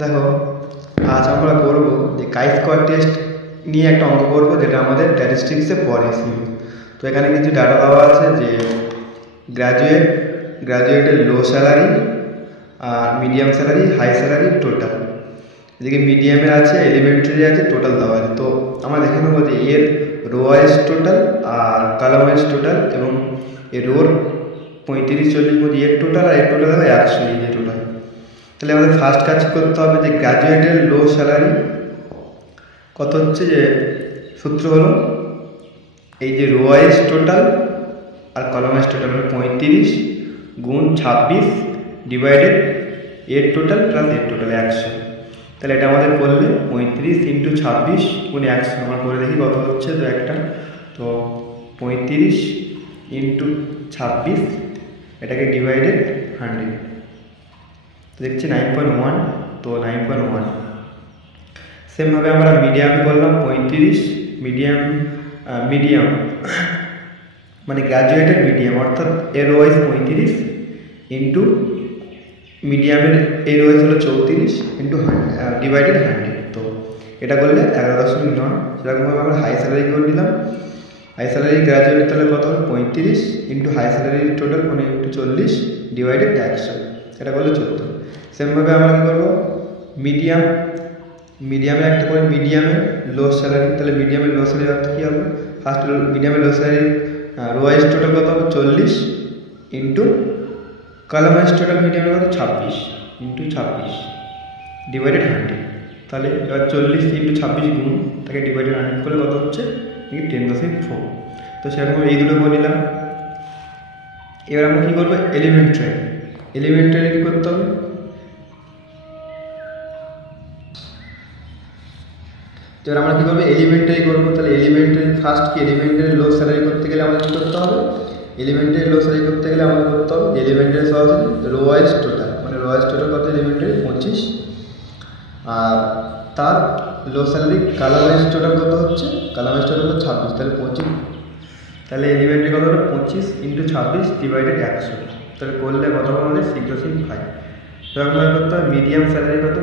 দেখো, আজ আমরা করব যে কাই স্কোয়ার টেস্ট নিয়ে একটা অঙ্ক করব, যেটা আমাদের স্ট্যাটিস্টিক্সে পড়ে ছিল। তো এখানে কিছু ডাটা দেওয়া আছে যে গ্র্যাজুয়েটের লো স্যালারি, আর medium salary, high salary, total. এদিকে মিডিয়ামের আছে, এলিমেন্টারি আছে, টোটাল দেওয়া আছে। তো আমরা দেখে নেবো যে এর রো ওয়াইজ টোটাল আর কলাম ওয়াইজ টোটাল, এবং এর রোর 35-40 এর টোটাল, আর এর টোটাল হবে 100 এই টোটাল। তাহলে আমাদের ফার্স্ট কাজ করতে হবে যে গ্র্যাজুয়েটের লো স্যালারি কত হচ্ছে, যে সূত্র হলো এই যে রো ওয়াইজ টোটাল আর কলাম ওয়াইজ টোটাল মানে 35 গুণ 26 ডিভাইডেড এর টোটাল প্লাস এর টোটাল 100। তাহলে এটা আমাদের করলে 35 ইন্টু 26 গুণ 100 আমরা করে দেখি কত হচ্ছে। তো একটা তো 35 ইন্টু 26 এটাকে ডিভাইডেড 100, দেখছি 9.1। তো 9.1 সেমভাবে আমরা মিডিয়ামে করলাম 35 মিডিয়াম মানে গ্র্যাজুয়েটের মিডিয়াম, অর্থাৎ এর ওয়াইজ 35 ইন্টু মিডিয়ামের এর ওয়াইজ হলো 34 ইন্টু ডিভাইডেড 100। তো এটা করলে 11.9। সেরকমভাবে আমরা হাই স্যালারি করে নিলাম। হাই স্যালারি গ্র্যাজুয়েট তাহলে কত হবে, 35 ইন্টু হাই স্যালারির টোটাল মানে ইন্টু 40 ডিভাইডেড 100, এটা করলে 14। সেমভাবে আমরা কী করবো, মিডিয়ামে একটা করে মিডিয়ামের লো স্যালারি, তাহলে মিডিয়ামের লো স্যালারি অর্থ কী হবে, ফার্স্ট মিডিয়ামের লো স্যালারি রো ওয়াইজ টোটাল কত হবে 40 ইন্টু কলাম ওয়াইজ টোটাল মিডিয়ামের কত 26 ইন্টু 26 ডিভাইডেড 100। তাহলে এবার 40 ইন্টু 26 গুণ তাকে ডিভাইডেড 100 করলে কত হচ্ছে 10.4। তো সেরকম এই দুটো করে নিলাম। এবার আমরা কী করবো, এলিমেন্টারি কী করতে হবে, এবার আমরা কী করবো এলিমেন্টারি করবো। তাহলে এলিমেন্টারি ফার্স্ট কি, এলিমেন্টারি লো স্যালারি করতে গেলে আমাদের কী করতে হবে, এলিমেন্টারি লো স্যালারি করতে গেলে আমাদের করতে হবে এলিমেন্টারি সরাসরি রো ওয়াইজ টোটাল, মানে রো ওয়াইজ টোটাল কত এলিমেন্টারি 25, আর তার লো স্যালারি কালার ওয়াইজ টোটাল কত হচ্ছে, কালার ওয়াইজ টোটাল 26, তাহলে 25, তাহলে এলিমেন্টারি কত হলো 25 ইন্টু 26 ডিভাইডেড 100। তাহলে করলে কত হবে আমাদের 6.5। এরকমভাবে করতে হবে মিডিয়াম স্যালারি কত,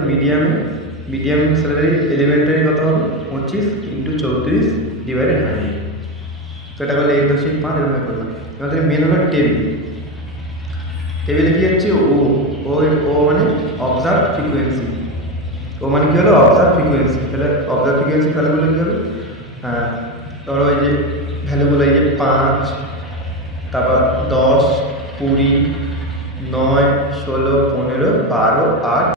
মিডিয়াম স্যালারি এলিমেন্টারি কত হবে 25 ইন্টু 34 ডিভাইডেড 100। তো এটা করলে 8.5 এরকম করলাম। আমাদের মেন হলো টেবিলে কী হচ্ছে, ও মানে অবজার্ভ ফ্রিকোয়েন্সি, ও মানে কী হলো অবজার্ভ ফ্রিকোয়েন্সি। তাহলে অবজার্ভ ফ্রিকোয়েন্সি ভ্যালুগুলো কী হবে, ধরো এই যে ভ্যালুগুলো এই যে 5, তারপর 10, 20, 9, 16, 15, 12, 8,